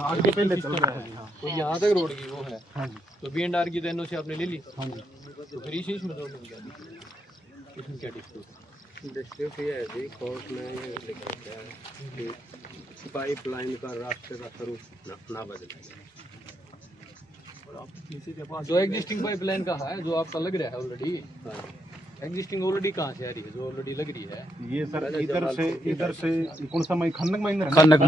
आगे पहले चल रहा है। हाँ तो यहाँ तक रोड की वो है। हाँ जी तो BNR की तो एनओसी आपने ले ली, हाँ जी। तो फिर इसी में तो इसमें क्या डिस्प्यूट? डिस्ट्रिक्ट ये है जी, कोर्ट में ये लिखा गया है कि पाइपलाइन का रास्ते का स्वरूप ना बदले। जो एग्जिस्टिंग पाइपलाइन का है, जो आपका लग रहा है ऑलरेडी, एग्जिस्टिंग ऑलरेडी कहाँ से आ रही है, जो ऑलरेडी लग रही है? ये सर इधर से कौन सा मई खन्नक महिंद्रा खन्नक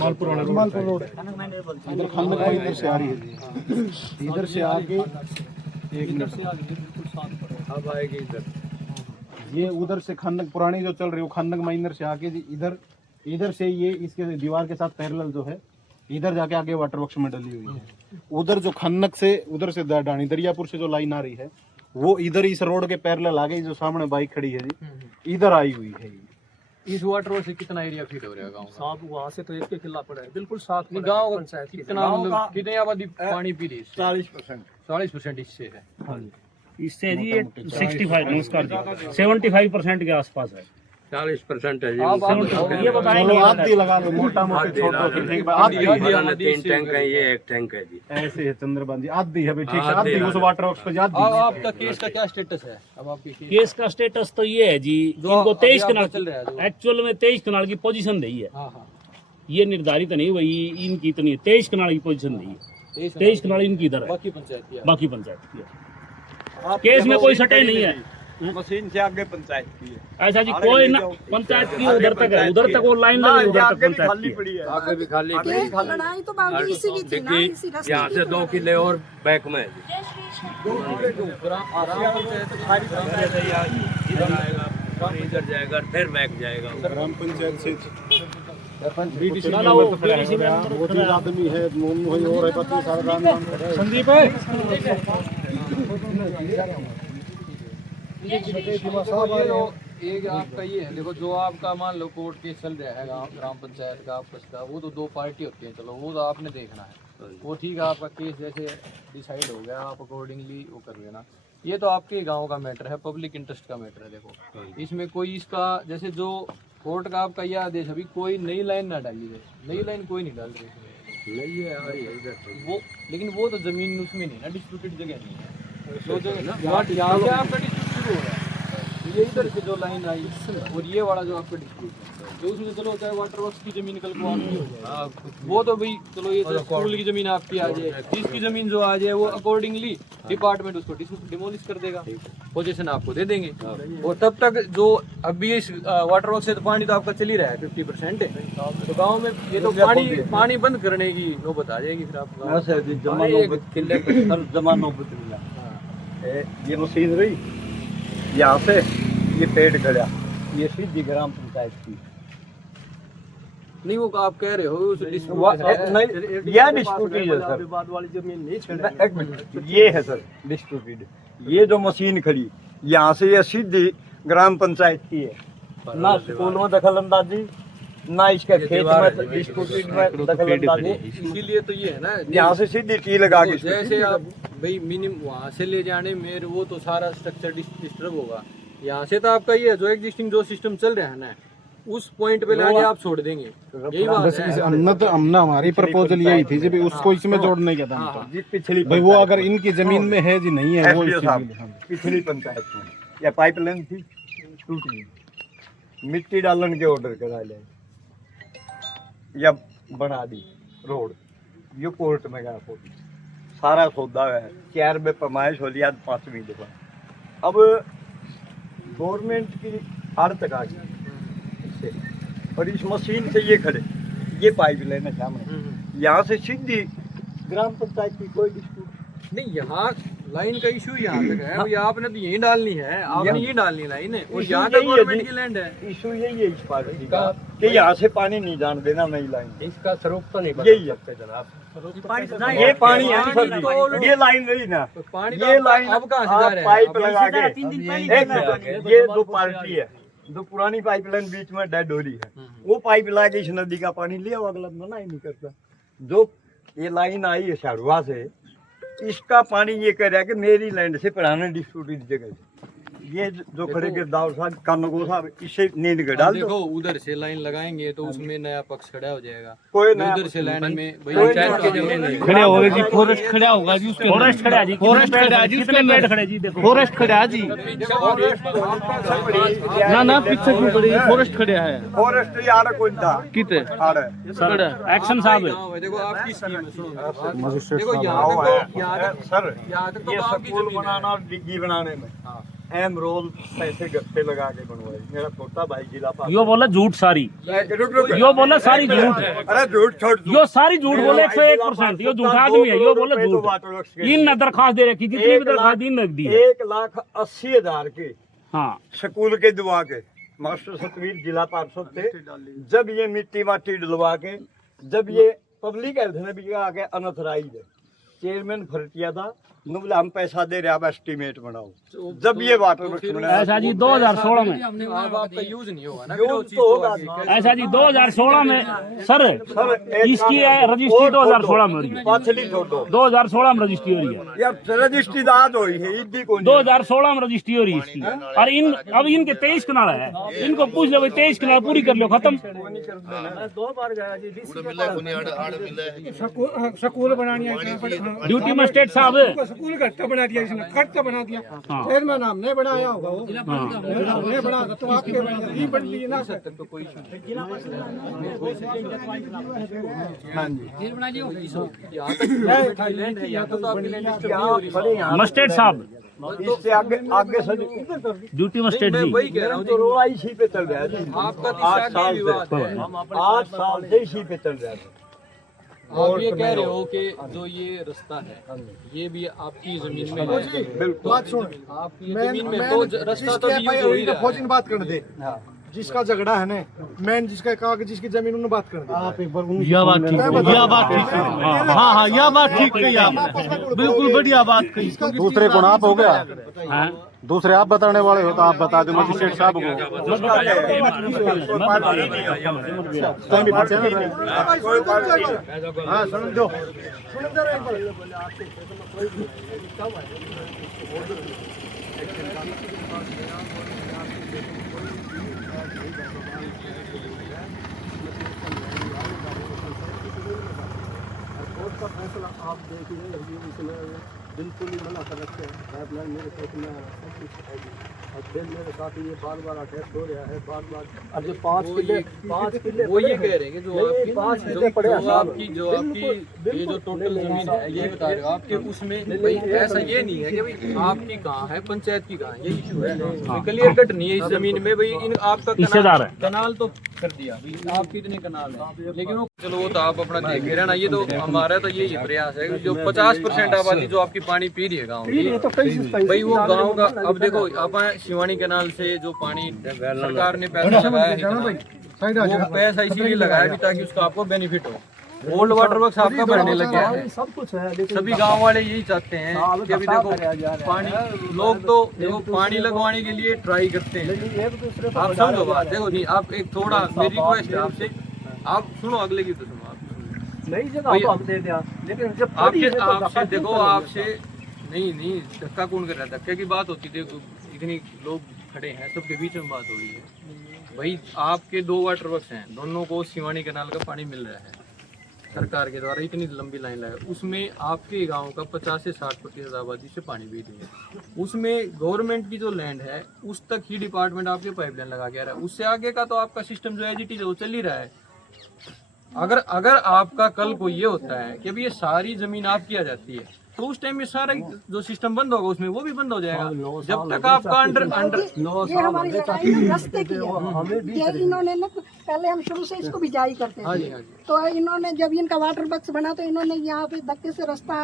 मालपुर रोड इधर खन्नक महिंद्रा से आ रही है जी। इधर से आगे एक मिनट अब आएगी इधर, ये उधर से खन्नक पुरानी जो चल रही है वो खन्नक महिंद्रा से आके जी इधर से ये इसके दीवार के साथ पैरेलल जो है इधर जाके आगे वाटर वर्क्स में डली हुई है। उधर जो खन्नक से उधर से डाणी दरियापुर से जो लाइन आ रही है वो इधर इस रोड के पैरेलल आ गई, जो सामने बाइक खड़ी है जी इधर आई हुई है। इस वाटर रोड से कितना एरिया फीड हो रहा है गाँव का? साफ वहाँ से तो एक के खिला पड़ा है, बिल्कुल साफ गाँव कितना, मतलब कितनी आबादी पानी पी रही है? 40%। 40% इससे है। हाँ जी इससे जी 65 नमस्कार जी 75% के आसपास है। 40% है जी। ये बताएंगे आधी लगा लो, मोटा मोटा छोटा हमारा 3 टैंक है, ये 1 टैंक है जी। ऐसे है चंद्रबान जी, आधी है भाई, ठीक है आधी उस वाटर वर्क्स पे अब आधी। आपका केस का क्या स्टेटस है? अब आपके केस का स्टेटस तो ये है जी, जो इनको 23 अभी कनाल आपका चल रहा है जो। एक्चुअल में 23 कनाल की पोजीशन दी है। हाँ हाँ, ये निर्धारित नहीं हुई, इनकी इतनी है 23 कनाल की पोजीशन दी है। 23 कनाल इनकी इधर है, बाकी पंचायत की है। बाकी पंचायत की है। केस में कोई सटे नहीं है, मशीन से आगे पंचायत की है। ऐसा जी कोई ना पंचायत की उधर तक है, उधर तक वो लाइन लगी, उधर तक पंचायत की है। आगे भी खाली पड़ी है। लड़ाई तो बाकी इसी की थी ना, इसी रास्ते यहाँ से 2 किले और बैक में है जी। इधर आएगा, फिर इधर जाएगा, फिर बैक जाएगा। ग्राम पंचायत से ना ना वो बीडीसी में वो 3 आदमी है, वही और है 25 सारा राम संदीप है। एक आपका ये है, देखो जो आपका मान लो कोर्ट केस चल रहा है ग्राम पंचायत का आपस का, वो तो 2 पार्टी होती है, चलो वो तो आपने देखना है, वो ठीक है, आपका केस जैसे डिसाइड हो गया आप अकॉर्डिंगली वो कर लेना। ये तो आपके गांव का मैटर है, पब्लिक इंटरेस्ट का मैटर है। देखो इसमें कोई इसका जैसे जो कोर्ट का आपका यह आदेश, अभी कोई नई लाइन ना डाली है, नई लाइन कोई नहीं डाल रही इसमें। नहीं है आ रही है इधर से। वो लेकिन वो तो जमीन उसमें नहीं ना, डिस्प्यूटेड जगह नहीं है, तो जगह ना यहाँ से आपका डिस्प्यूट शुरू हो रहा है। ये इधर से जो लाइन आई और ये वाला जो आपका डिस्प्यूट है, जो उसमें चलो चाहे वाटर वर्क्स की जमीन कल को आपकी हो जाए, वो तो भाई चलो ये तो स्कूल की जमीन आपकी आ जाए, जिसकी जमीन जो आ जाए वो अकॉर्डिंगली डिपार्टमेंट उसको डिमोलिश कर देगा, पोजीशन आपको दे देंगे। और तब तक जो अभी इस वाटर वर्क से तो पानी तो आपका चल ही रहा है 50% है, तो गाँव में ये तो पानी बंद करने की नौबत आ जाएगी फिर आपको। ये मशीन रही यहाँ से, ये पेड़ खड़ा, ये सीधी ग्राम पंचायत की। नहीं वो आप कह रहे हो उस यह डिस्प्यूटेड है सर, विवाद वाली जमीन नहीं। एक मिनट, ये है सर डिस्प्यूटेड। ये जो मशीन खड़ी यहाँ से, ये सीधी ग्राम पंचायत की है। ना स्कूल में दखल अंदाजी, ना इसके खेत में डिस्प्यूटेड में दखल अंदाजी। इसीलिए तो ये है ना, यहाँ से सीधी टी लगा के जैसे आप भाई मिनिमम वहाँ से ले जाने में वो तो सारा स्ट्रक्चर डिस्टर्ब होगा। यहाँ से तो आपका ये जो एग्जिस्टिंग जो सिस्टम चल रहा है ना, उस पॉइंट पे लाके आप छोड़ देंगे, यही बात है। हमने हमारी प्रपोजल यही थी जी, उसको इसमें जोड़ने का था पिछली भाई, वो अगर इनकी जमीन में है जी नहीं है वो पिछली पंचायत में या पाइपलाइन थी टूट गई, मिट्टी डालन के ऑर्डर करा ले या बना दी रोड, ये कोर्ट में गया फोटो, सारा सौदा है 4 में पैमाइश हो लिया, 5वीं दफा। अब गवर्नमेंट की आड़ तक आ गई इससे, और इस मशीन से ये खड़े, ये पाइपलाइन है सामने, यहाँ से सीधी ग्राम पंचायत की कोई डिस्प्यूट नहीं। यहाँ लाइन का इशू यहाँ तक है, ये आपने तो यही डालनी है, आपने ये डालनी लाइन है, और यहाँ तक गवर्नमेंट की लैंड है। इशू यही है इस पार्टी का कि यहाँ से पानी नहीं जान देना नई लाइन। इसका स्वरूप तो नहीं यही है जनाब, ये पानी है सर, ये लाइन रही ना, पानी ये लाइन अब कहाँ से जा रहा है? पाइप लगा के, ये 2 पार्टी है, जो पुरानी पाइपलाइन बीच में डेड हो रही है, वो पाइप लगा के इस नदी का पानी लिया, अगला मना ही नहीं करता। जो ये लाइन आई है शारुआ से, इसका पानी ये कह रहा है कि मेरी लैंड से पुराने डिस्प्यूटेड जगह से ये जो खड़े गिरदावर साहब कानगो साहब इसे नींद के डाल देखो दो। उधर से लाइन लगाएंगे तो उसमें नया पक्ष खड़ा हो जाएगा। कोई नया उधर से लाइन में भाई कोई पंचायत की नया- जमीन नहीं। खड़े हो गए जी, फॉरेस्ट खड़ा होगा जी, उसके फॉरेस्ट खड़ा है जी, फॉरेस्ट खड़ा है जी, कितने उसके पेड़ खड़े जी देखो। फॉरेस्ट खड़ा है जी। ना ना पीछे क्यों खड़ी है, फॉरेस्ट खड़ा है। फॉरेस्ट यार कोई था किते आड़े सर एक्शन साहब गाँव है, देखो आपकी स्कीम है, सुनो। मजिस्ट्रेट देखो साहब यहाँ आओ तक तो- है। यहाँ तक सर यहाँ तक तो ये गाँव की स्कूल जमीन है। बनाना डिग्गी बनाने में हाँ। एम रोल पैसे गत्ते लगा के बनवाए। मेरा छोटा भाई जिला पास यो बोला झूठ सारी, रुक यो बोला सारी झूठ है, अरे झूठ छोड़ दो। यो सारी झूठ बोले 101%। यो झूठ आदमी है, यो बोला झूठ। इन ने दरखास्त दे रखी, जितनी भी दरखास्त इन ने दी है। 1,80,000 के हाँ स्कूल के दुआ के मास्टर सतवीर जिला पार्षद थे। जब ये मिट्टी माटी डलवा के, जब ये पब्लिक हेल्थ ने भी आके अनथराइज है, चेयरमैन फरटिया था, बोला हम पैसा दे रहे हैं, आप एस्टीमेट बनाओ। जब ये वाटर वर्क्स बनाया ऐसा जी 2016 में, अब आपका यूज नहीं होगा ना, यूज फिर वो चीज़ तो तो होगा आगे नहीं। कैसे- ऐसा जी 2016 में सर सर एक इसकी काम करो, रजिस्ट्री और 2016 में हो रही है। पाछली छोड़ दो 2016 में रजिस्ट्री हो रही है, यार रजिस्ट्री दाद हुई है इदी को 2016 में रजिस्ट्री हो रही है इसकी। और इन अब इनके 23 कनाल है, इनको पूछ लो भाई 23 कनाल पूरी कर लो, खत्म। स्कूल बनानी है, ड्यूटी मजिस्ट्रेट साहब, स्कूल घट्टा बना दिया इसने, खर्चा बना दिया। हाँ। फिर मैं नाम नहीं बनाया होगा वो, हाँ नहीं बना तो आपके ये बन ली ना सर। तो कोई issue नहीं। यहाँ तक जो लैंड है, यहाँ तो आपकी लैंड डिस्टर्ब नहीं हो रही। खड़े यहाँ मजिस्ट्रेट साहब, इससे आगे आगे से ड्यूटी मजिस्ट्रेट मैं जी, वही कह रहा हूँ तो रोड़ा इसी पे चल रहा है जी। आपका 8 साल तीसरा विवाद है। से 8 साल से इसी पे चल रहा है। आप ये कह रहे हो कि जो ये रास्ता है ये भी आपकी जमीन में है। बिल्कुल बात सुन, आपकी जमीन में तो रास्ता तो यूज हो ही रहा फौजी है। ने बात करने दे, जिसका झगड़ा है ना मैन, जिसका कहा कि जिसकी जमीन उन्होंने बात कर दी। आप एक बार यह बात ठीक है, यह बात ठीक है। हाँ हाँ, यह बात ठीक कही आपने, बिल्कुल बढ़िया बात कही। दूसरे को आप हो गया, हाँ दूसरे आप बताने वाले हो तो आप बता दो मजिस्ट्रेट साहब को। हाँ समझो का फैसला आप देखिए, इसमें बिल्कुल ही मना कर रखे हैं। पाइपलाइन मेरे साथ में सब कुछ है जी। और फिर मेरे साथ ये बार अटैक हो रहा है, बार अब जो 5 किले वो ये कह रहे हैं कि जो आपकी 5 जो किले पड़े हैं जो साहब। आपकी ये जो टोटल जमीन है ये बता रहे हो आपके उसमें भाई ऐसा ये नहीं है कि भाई आपकी कहाँ है पंचायत की कहाँ है, ये इशू है। क्लियर कट नहीं है इस जमीन में भाई इन आपका हिस्सेदार है। कनाल तो कर दिया भाई आप कितने कनाल है, लेकिन वो चलो वो तो आप अपना देख रहे हैं ना। ये तो हमारा तो यही प्रयास है कि जो 50% आबादी जो आपकी पानी पी रही है गाँव की, भाई वो गांव का। अब देखो अपन शिवानी कैनाल से जो पानी सरकार ने पैसा लगाया है, वो पैसा इसीलिए लगाया भी ताकि उसका आपको बेनिफिट हो। ओल्ड वाटर वर्क्स आपका बढ़ने लग गया है, सब कुछ है, लेकिन सभी गांव वाले यही चाहते हैं कि अभी देखो पानी लोग तो देखो पानी लगवाने के लिए ट्राई करते हैं। एक दूसरे आप समझो बात, देखो नहीं आप एक थोड़ा मेरी रिक्वेस्ट है आपसे, आप सुनो अगले की तो सुनो आप नई जगह तो हम दे दिया, लेकिन जब आपसे देखो आपसे नहीं धक्का कौन कर रहा है, धक्के की बात होती देखो इतनी लोग खड़े हैं सबके बीच में बात हो रही है। भाई आपके 2 वाटर वर्क्स हैं, दोनों को शिवानी कैनाल का पानी मिल रहा है सरकार के द्वारा, इतनी लंबी लाइन लगा, उसमें आपके गांव का 50 से 60% आबादी से पानी पी रही है। उसमें गवर्नमेंट की जो लैंड है उस तक ही डिपार्टमेंट आपके पाइपलाइन लगा के आ रहा है, उससे आगे का तो आपका सिस्टम जो है वो चल ही रहा है। अगर आपका कल को ये होता है कि अभी ये सारी जमीन आपकी आ जाती है तो उस टाइम में सारा जो सिस्टम बंद होगा उसमें वो भी बंद हो जाएगा। जब तक आपका अंडर ये हमारी लड़ाई ना रास्ते की है। ये इन्होंने ना पहले हम शुरू से इसको बिजाई करते हाँ जी, थे, हाँ जी। तो इन्होंने जब इनका वाटर बक्स बना तो इन्होंने यहाँ पे धक्के से रास्ता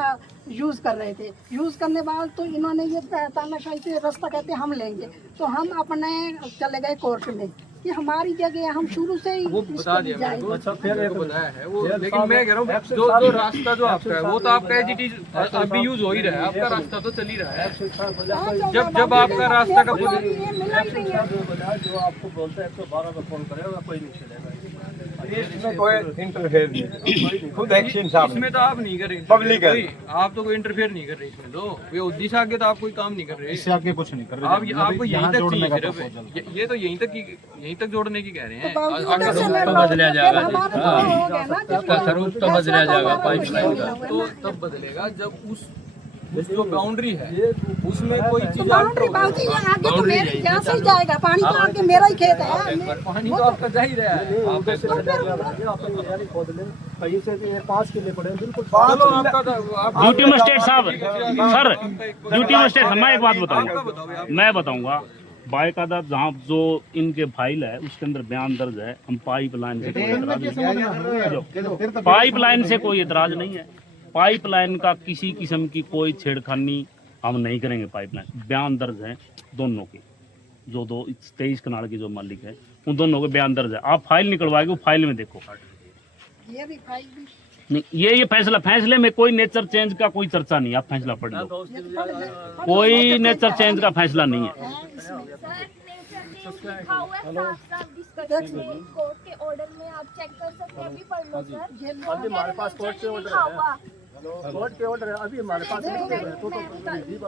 यूज कर रहे थे। यूज करने बाद तो इन्होंने ये तानाशाही से रास्ता कहते हम लेंगे, तो हम अपने चले गए कोर्ट में कि हमारी जगह है, हम शुरू से ही वो इसको बता दिया बिजाई मेरे को, करते मेरे को बताया है वो, लेकिन मैं कह रहा हूँ जो रास्ता जो आपका है वो तो आपका एज इट इज अभी यूज हो ही रहा है, आपका रास्ता तो चल ही रहा है। हैं। जब आपका रास्ता का ये मिला ही नहीं है। जो आपको बोलते हैं 112 में फोन करेगा, कोई नहीं चलेगा। इसमें कोई इंटरफेयर नहीं, खुद एक्शन साहब इसमें तो आप नहीं कर रहे, पब्लिक है। आप तो कोई इंटरफेयर नहीं कर रहे इसमें, तो ये उद्दी से आगे तो आप कोई काम नहीं कर रहे। इससे आगे कुछ नहीं कर रहे। आप आपको यहीं यहाँ तक जोड़ने चाहिए का सिर्फ, proposal। ये तो यहीं तक जोड़ने की कह रहे हैं। उधर से ले लो, बदला जाएगा, हमारा तो हो गया ना, उसका स्वरूप तो बदला जाएगा पाइपलाइन का, तो तब बदलेगा जब उस जो बाउंड्री है उसमें कोई चीज बाउंड्री बाउंड्री यहाँ आगे तो मेरे यहाँ से ही जाएगा पानी, तो आगे मेरा ही खेत है। पानी तो आपका जा ही रहा है। आप यानी खोद ले कहीं से भी 5 किले पड़े बिल्कुल। चलो आपका तो आप ड्यूटी मजिस्ट्रेट साहब, सर ड्यूटी मजिस्ट्रेट, मैं एक बात बताऊंगा, मैं बताऊंगा बाकायदा जहाँ जो इनके फाइल है उसके अंदर बयान दर्ज है, हम पाइपलाइन से कोई एतराज नहीं, पाइपलाइन से कोई एतराज नहीं है, पाइपलाइन का किसी किस्म की कोई छेड़खानी हम नहीं करेंगे। पाइपलाइन बयान दर्ज है दोनों के, जो 23 कनाल के जो मालिक है उन दोनों के बयान दर्ज है। आप फाइल निकलवाएंगे, वो फाइल में देखो। ये भी फाइल भी नहीं, ये फैसले में कोई नेचर चेंज का कोई चर्चा नहीं, आप फैसला पढ़ लो, कोई नेचर चेंज का फैसला नहीं है। लिखा हुआ है साफ-साफ डिस्कशन में, कोर्ट के ऑर्डर में आप चेक कर सकते हैं, अभी पढ़ लो सर। अभी हमारे पास कोर्ट के ऑर्डर है, कोर्ट के ऑर्डर है, अभी हमारे पास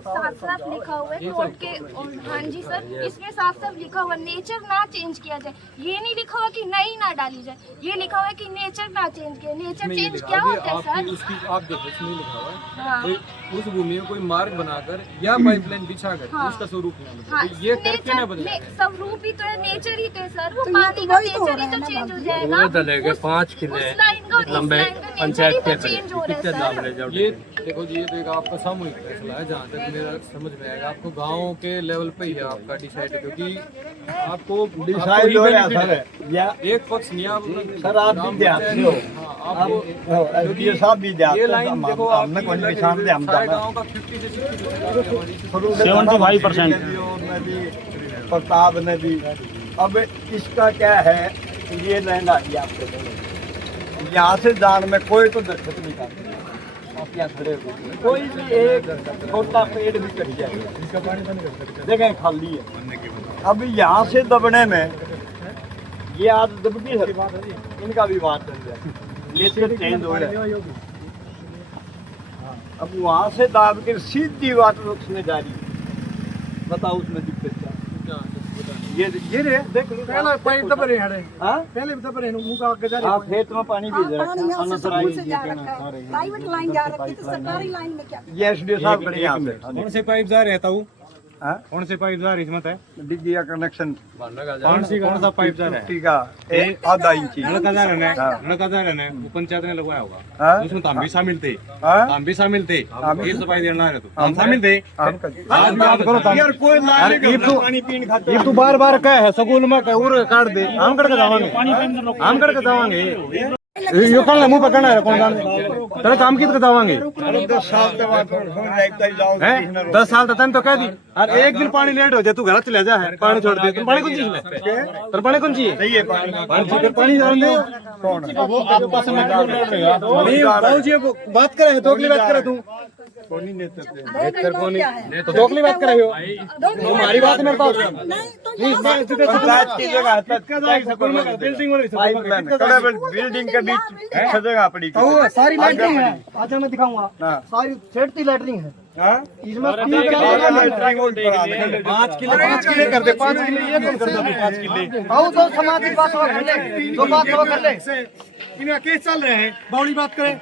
साफ-साफ लिखा हुआ है कोर्ट के। हाँ जी सर, इसमें साफ-साफ लिखा हुआ नेचर ना चेंज किया जाए, ये नहीं लिखा हुआ कि नई ना डाली जाए, ये लिखा हुआ है कि नेचर ना चेंज किया। नेचर चेंज क्या होता है सर? उसकी आप देखो इसमें लिखा हुआ है हाँ। कोई उस भूमि में कोई मार्ग बनाकर या पाइपलाइन बिछाकर हाँ। उसका स्वरूप ना बदले, हाँ, तो ये करके ना बदले। सब रूप ही तो है, नेचर ही तो है सर, वो तो ये पानी तो का वही तो हो नेचर ही रहा है तो ना चेंज हो बाबू। जाएगा। वो डलेगा 5 किले उस लाइन का और इस लंबे लाइन का नेचर ही पंचायत तो के चेंज हो रहा है सर। ये देखो जी, ये तो एक आपका सामूहिक फैसला है, जहाँ तक मेरा समझ में आएगा आपको गाँव के लेवल पे ही है आपका डिसाइड, क्योंकि आपको डिसाइड हो रहा सर, या एक पक्ष नहीं आप सर आप भी ध्यान से हो, हाँ, आपको ये साहब भी ध्यान ये से, लाइन देखो हमने कोई भी सामने हम सारे जाना गाँव का 50 से 60% 75% प्रताप ने भी। अब इसका क्या है, ये लैंड आ गया आपके यहाँ से जान में कोई तो दस्तखत नहीं करते, आप यहाँ खड़े हो, कोई भी एक छोटा पेड़ भी कट जाएगा, जगह खाली है। अब यहाँ से दबने में ये आज दबकी है, इनका भी बात बन जाए, नेचर चेंज हो रहा है। अब वहाँ से दाब के सीधी वाटर वर्क्स में जा रही है, बताओ उसमें दिक्कत क्या? ये रे देख लो, पहले पाइप दब रहे हैं, हाँ पहले भी दब रहे हैं, मुंह का आगे जा रहे हाँ, खेत में पानी हाँ, भेज रहा पानी यहाँ से स्कूल से जा रखा है, है। प्राइवेट लाइन जा रखी है, तो सरकारी लाइन में क्या? ये एसडीओ साहब खड़े यहाँ पे, कौन से पाइप जा रहे हैं? हाँ? कौन से पाइप जा रही इसमें है? डिग्गी का कनेक्शन कौन सा पाइप जा रहा है? 50 का एक आधा इंची। लड़का जा रहा है, हाँ। लड़का जा रहा है, वो पंचायत ने लगवाया होगा, हाँ? उसमें तो हम भी शामिल थे, हाँ? हम भी शामिल थे, हम- ये सफाई देना है तो हम शामिल थे। हम आज बात करो तुम। यार कोई अरे ये तो पानी पीने खाते ये तो बार बार कह है स्कूल में कह काट दे, हम कट के जावांगे, हम कट के जावांगे, ये कौन मुंह पकड़ना है कौन जाने तेरे काम की तो जावांगे 10 साल के बाद हैं, 10 साल तक तो कह दी, और एक दिन पानी लेट हो जाए तू घर चले जा है, पानी छोड़ दे, तुम पानी कौन चीज में तेरे पानी कौन चाहिए? सही है पानी पानी जान दे, कौन है? वो आपस में नहीं बाबूजी बात करे तो अगली बात करे तू कौन नेता थे? क्या है? तो अगली बात करे हो हमारी बात मेरे पास नहीं तो यहाँ से पंचायत की जगह है, बिल्डिंग के बीच जगह पड़ी सारी लाइटिंग है, आज मैं दिखाऊंगा, हाँ। सारी सेफ्टी लैटरिंग है, हाँ? इसमें पाँच किले कर दे, 5 किले ये कौन करता है? 5 किले दो सामाजिक बात कर ले, दो बात कर ले, इनका केस चल रहे हैं, बावड़ी बात करें।